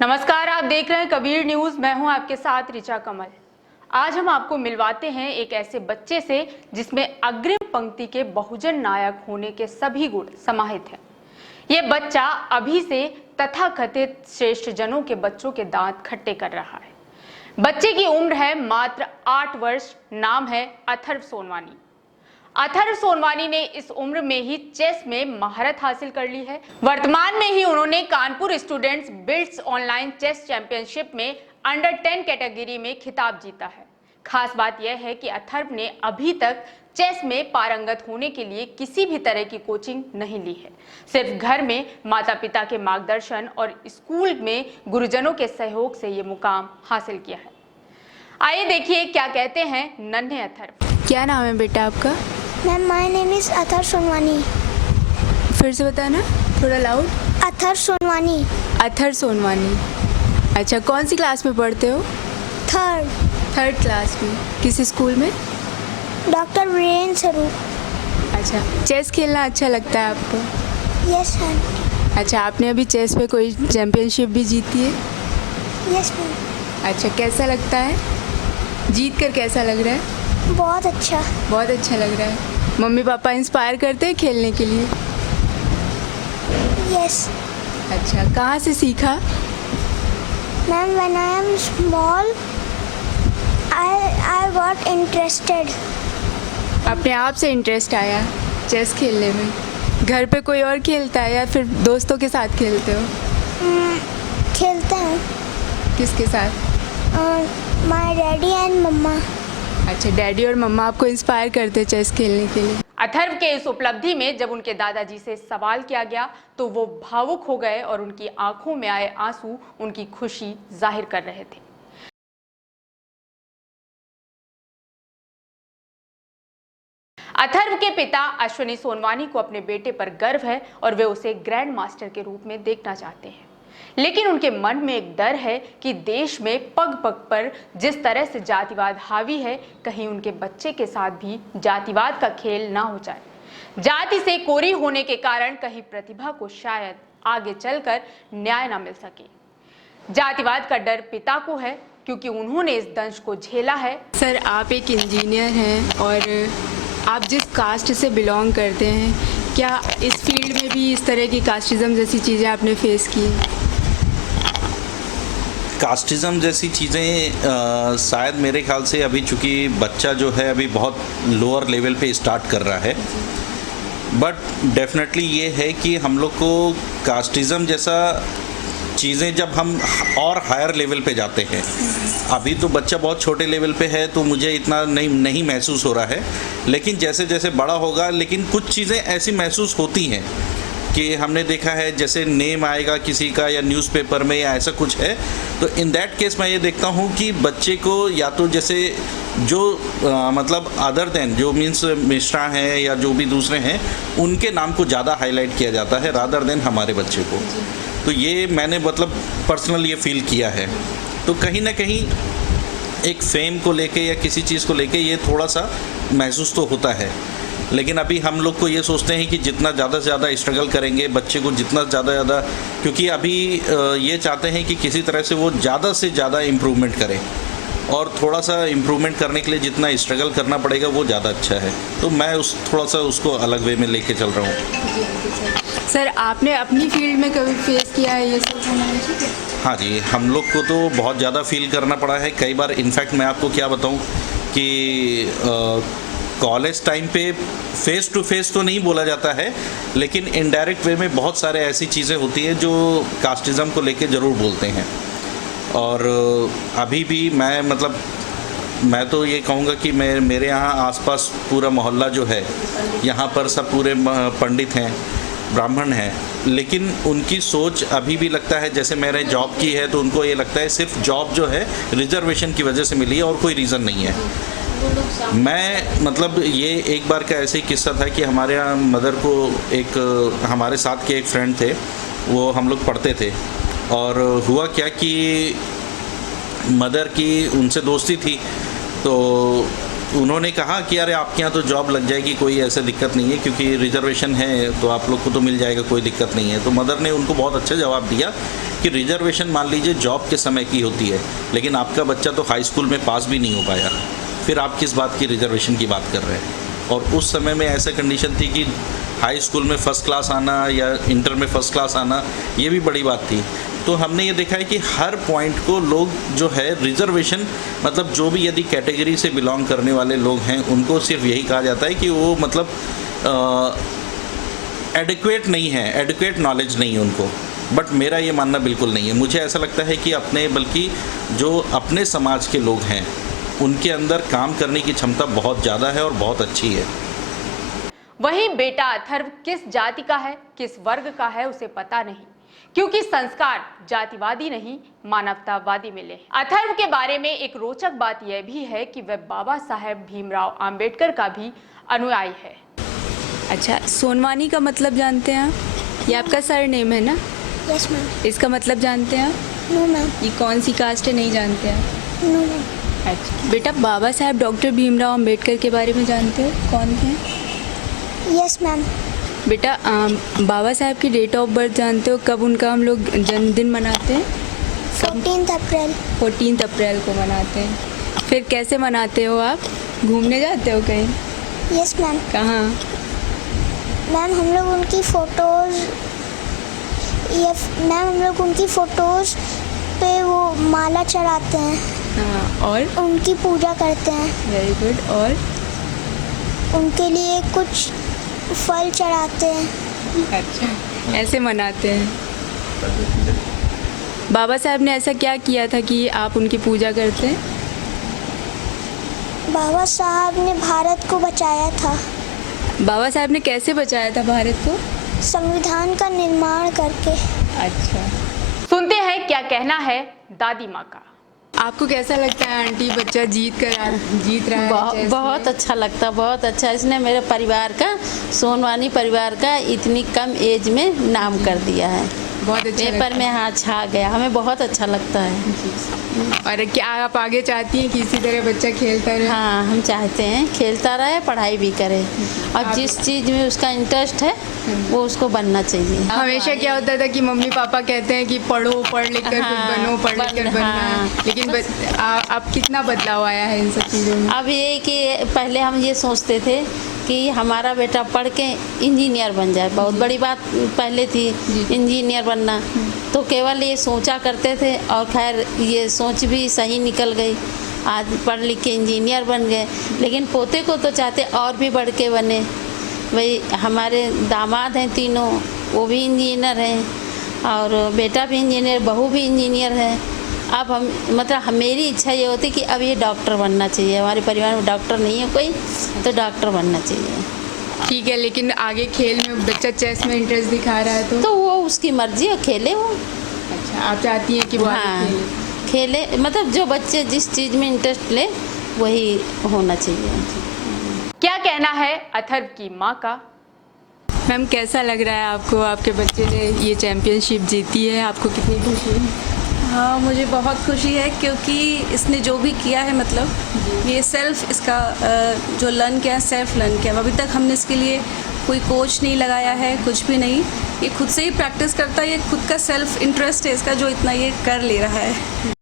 नमस्कार, आप देख रहे हैं कबीर न्यूज। मैं हूं आपके साथ ऋचा कमल। आज हम आपको मिलवाते हैं एक ऐसे बच्चे से जिसमें अग्रिम पंक्ति के बहुजन नायक होने के सभी गुण समाहित हैं। ये बच्चा अभी से तथाकथित श्रेष्ठ जनों के बच्चों के दांत खट्टे कर रहा है। बच्चे की उम्र है मात्र 8 वर्ष। नाम है अथर्व सोनवानी। अथर्व सोनवानी ने इस उम्र में ही चेस में महारत हासिल कर ली है। वर्तमान में ही उन्होंने Kanpur students builds online chess championship में अंडर 10 कैटेगरी में खिताब जीता है। खास बात यह है कि अथर्व ने अभी तक चेस में पारंगत होने के लिए किसी भी तरह की कोचिंग नहीं ली है। सिर्फ घर में माता पिता के मार्गदर्शन और स्कूल में गुरुजनों के सहयोग से ये मुकाम हासिल किया है। आइए देखिए क्या कहते हैं नन्हे अथर्व। क्या नाम है बेटा आपका? Ma'am, my name is Atharva Sonwani. फिर से बताना थोड़ा लाउड। अथर्व सोनवानी। अथर्व सोनवानी। अच्छा, कौन सी क्लास में पढ़ते हो? थर्ड क्लास में। किस स्कूल में? डॉक्टर वीरेंद्र स्वरूप। अच्छा, चेस खेलना अच्छा लगता है आपको? Yes ma'am. अच्छा, आपने अभी चेस पे कोई चैम्पियनशिप भी जीती है? Yes ma'am. अच्छा, कैसा लगता है? जीत कर कैसा लग रहा है? बहुत अच्छा। बहुत अच्छा लग रहा है। मम्मी पापा इंस्पायर करते हैं खेलने के लिए? यस। अच्छा, कहाँ से सीखा? Ma'am, when I am small I got interested. अपने आप से इंटरेस्ट आया चेस खेलने में? घर पे कोई और खेलता है या फिर दोस्तों के साथ खेलते हो? खेलते हैं। किसके साथ? माय डैडी एंड मम्मा। अच्छा, डैडी और मम्मा आपको इंस्पायर करते हैं चेस खेलने के लिए? अथर्व के इस उपलब्धि में जब उनके दादाजी से सवाल किया गया तो वो भावुक हो गए और उनकी आंखों में आए आंसू उनकी खुशी जाहिर कर रहे थे। अथर्व के पिता अश्विनी सोनवानी को अपने बेटे पर गर्व है और वे उसे ग्रैंड मास्टर के रूप में देखना चाहते हैं। लेकिन उनके मन में एक डर है कि देश में पग पग पर जिस तरह से जातिवाद हावी है, कहीं उनके बच्चे के साथ भी जातिवाद का खेल ना हो जाए। जाति से कोरी होने के कारण कहीं प्रतिभा को शायद आगे चलकर न्याय ना मिल सके। जातिवाद का डर पिता को है क्योंकि उन्होंने इस दंश को झेला है। सर, आप एक इंजीनियर हैं और आप जिस कास्ट से बिलोंग करते हैं, क्या इस फील्ड में भी इस तरह की कास्टिज्म जैसी चीज़ें आपने फेस की? कास्टिज़म जैसी चीज़ें शायद मेरे ख्याल से अभी चूँकि बच्चा जो है अभी बहुत लोअर लेवल पे स्टार्ट कर रहा है, बट डेफिनेटली ये है कि हम लोग को कास्टिज़म जैसा चीज़ें जब हम और हायर लेवल पे जाते हैं, अभी तो बच्चा बहुत छोटे लेवल पे है तो मुझे इतना नहीं महसूस हो रहा है, लेकिन जैसे जैसे बड़ा होगा, लेकिन कुछ चीज़ें ऐसी महसूस होती हैं कि हमने देखा है जैसे नेम आएगा किसी का या न्यूज़पेपर में या ऐसा कुछ है, तो इन दैट केस मैं ये देखता हूँ कि बच्चे को या तो जैसे जो मतलब अदर देन जो मीन्स मिश्रा हैं या जो भी दूसरे हैं उनके नाम को ज़्यादा हाईलाइट किया जाता है रादर देन हमारे बच्चे को। तो ये मैंने मतलब पर्सनल ये फील किया है। तो कहीं ना कहीं एक फेम को लेके या किसी चीज़ को लेके ये थोड़ा सा महसूस तो होता है, लेकिन अभी हम लोग को ये सोचते हैं कि जितना ज़्यादा से ज़्यादा स्ट्रगल करेंगे बच्चे को, जितना ज़्यादा क्योंकि अभी ये चाहते हैं कि किसी तरह से वो ज़्यादा से ज़्यादा इम्प्रूवमेंट करें, और थोड़ा सा इम्प्रूवमेंट करने के लिए जितना स्ट्रगल करना पड़ेगा वो ज़्यादा अच्छा है। तो मैं थोड़ा सा उसको अलग वे में लेके चल रहा हूँ। सर, आपने अपनी फील्ड में कभी फेस किया है ये सब? हाँ जी, हम लोग को तो बहुत ज़्यादा फील करना पड़ा है कई बार। इनफैक्ट मैं आपको क्या बताऊँ कि कॉलेज टाइम पे फेस टू फेस तो नहीं बोला जाता है, लेकिन इनडायरेक्ट वे में बहुत सारे ऐसी चीज़ें होती हैं जो कास्टिज़म को लेके ज़रूर बोलते हैं। और अभी भी मैं तो ये कहूँगा कि मेरे यहाँ आसपास पूरा मोहल्ला जो है, यहाँ पर सब पूरे पंडित हैं, ब्राह्मण हैं, लेकिन उनकी सोच अभी भी लगता है जैसे मैंने जॉब की है तो उनको ये लगता है सिर्फ जॉब जो है रिजर्वेशन की वजह से मिली है और कोई रीज़न नहीं है। मैं मतलब ये एक बार का ऐसे ही किस्सा था कि हमारे यहाँ मदर को एक हमारे साथ के एक फ्रेंड थे, वो हम लोग पढ़ते थे, और हुआ क्या कि मदर की उनसे दोस्ती थी, तो उन्होंने कहा कि अरे आपके यहाँ तो जॉब लग जाएगी, कोई ऐसे दिक्कत नहीं है, क्योंकि रिजर्वेशन है तो आप लोग को तो मिल जाएगा, कोई दिक्कत नहीं है। तो मदर ने उनको बहुत अच्छा जवाब दिया कि रिजर्वेशन मान लीजिए जॉब के समय की होती है, लेकिन आपका बच्चा तो हाई स्कूल में पास भी नहीं हो पाया, फिर आप किस बात की रिजर्वेशन की बात कर रहे हैं। और उस समय में ऐसा कंडीशन थी कि हाई स्कूल में फ़र्स्ट क्लास आना या इंटर में फ़र्स्ट क्लास आना ये भी बड़ी बात थी। तो हमने ये देखा है कि हर पॉइंट को लोग जो है रिजर्वेशन, मतलब जो भी यदि कैटेगरी से बिलोंग करने वाले लोग हैं उनको सिर्फ यही कहा जाता है कि वो मतलब एडिक्वेट नहीं है, एडिक्वेट नॉलेज नहीं है उनको। बट मेरा ये मानना बिल्कुल नहीं है। मुझे ऐसा लगता है कि अपने, बल्कि जो अपने समाज के लोग हैं उनके अंदर काम करने की क्षमता बहुत ज़्यादा है और बहुत अच्छी है। वहीं बेटा अथर्व किस जाति का है, किस वर्ग का है, उसे पता नहीं, क्योंकि संस्कार जातिवादी नहीं मानवतावादी मिले। अथर्व के बारे में एक रोचक बात यह भी है कि वह बाबा साहेब भीमराव अंबेडकर का भी अनुयायी है। अच्छा, सोनवानी का मतलब जानते हैं आप? ये आपका सरनेम है ना? Yes ma'am. इसका मतलब जानते हैं आप? No ma'am. ये कौन सी कास्ट है, नहीं जानते आप? No ma'am. अच्छा बेटा, बाबा साहेब डॉक्टर भीमराव अंबेडकर के बारे में जानते हो, कौन थे? Yes ma'am. बेटा बाबा साहेब की डेट ऑफ बर्थ जानते हो, कब उनका हम लोग जन्मदिन मनाते हैं? 14 अप्रैल। 14 अप्रैल को मनाते हैं। फिर कैसे मनाते हो आप? घूमने जाते हो कहीं? Yes ma'am. कहाँ? मैम हम लोग उनकी फ़ोटोज़ पे वो माला चढ़ाते हैं। हाँ, और उनकी पूजा करते हैं। Very good. और उनके लिए कुछ फल चढ़ाते हैं। अच्छा, ऐसे मनाते हैं। बाबा साहब ने ऐसा क्या किया था कि आप उनकी पूजा करते हैं? बाबा साहब ने भारत को बचाया था। बाबा साहब ने कैसे बचाया था भारत को? संविधान का निर्माण करके। अच्छा, सुनते हैं क्या कहना है दादी माँ का। आपको कैसा लगता है आंटी, बच्चा जीत रहा है? चेस बहुत में? अच्छा लगता, बहुत अच्छा। इसने मेरे परिवार का, सोनवानी परिवार का इतनी कम एज में नाम कर दिया है। बहुत अच्छा पेपर में हाँ छा गया, हमें बहुत अच्छा लगता है। और क्या आप आगे चाहती हैं कि इसी तरह बच्चा खेलता रहे? हाँ, हम चाहते हैं खेलता रहे, पढ़ाई भी करे, और जिस चीज़ में उसका इंटरेस्ट है वो उसको बनना चाहिए। हमेशा क्या होता था कि मम्मी पापा कहते हैं कि पढ़ो, पढ़ लिख कर कुछ बनो, पढ़ लिख कर बनना है। हाँ। लेकिन अब कितना बदलाव आया है इन सब चीज़ों में? अब ये कि पहले हम ये सोचते थे कि हमारा बेटा पढ़ के इंजीनियर बन जाए, बहुत बड़ी बात पहले थी इंजीनियर बनना, तो केवल ये सोचा करते थे, और खैर ये सोच भी सही निकल गई। आज पढ़ लिख के इंजीनियर बन गए, लेकिन पोते को तो चाहते और भी बढ़ के बने। वही हमारे दामाद हैं तीनों, वो भी इंजीनियर हैं, और बेटा भी इंजीनियर, बहू भी इंजीनियर है। अब हम मतलब मेरी इच्छा ये होती कि अब ये डॉक्टर बनना चाहिए। हमारे परिवार में डॉक्टर नहीं है कोई, तो डॉक्टर बनना चाहिए। ठीक है, लेकिन आगे खेल में बच्चा चेस में इंटरेस्ट दिखा रहा है तो वो उसकी मर्जी है, खेले वो। अच्छा, आप चाहती हैं कि वो आगे हाँ, खेले? खेले, मतलब जो बच्चे जिस चीज़ में इंटरेस्ट ले वही होना चाहिए। क्या कहना है अथर्व की माँ का। मैम, कैसा लग रहा है आपको, आपके बच्चे ने ये चैम्पियनशिप जीती है, आपको कितनी खुशी है? हाँ, मुझे बहुत खुशी है, क्योंकि इसने जो भी किया है, मतलब ये सेल्फ, इसका जो लर्न किया है, सेल्फ लर्न किया। अभी तक हमने इसके लिए कोई कोच नहीं लगाया है, कुछ भी नहीं। ये खुद से ही प्रैक्टिस करता है, ये खुद का सेल्फ इंटरेस्ट है इसका, जो इतना ये कर ले रहा है।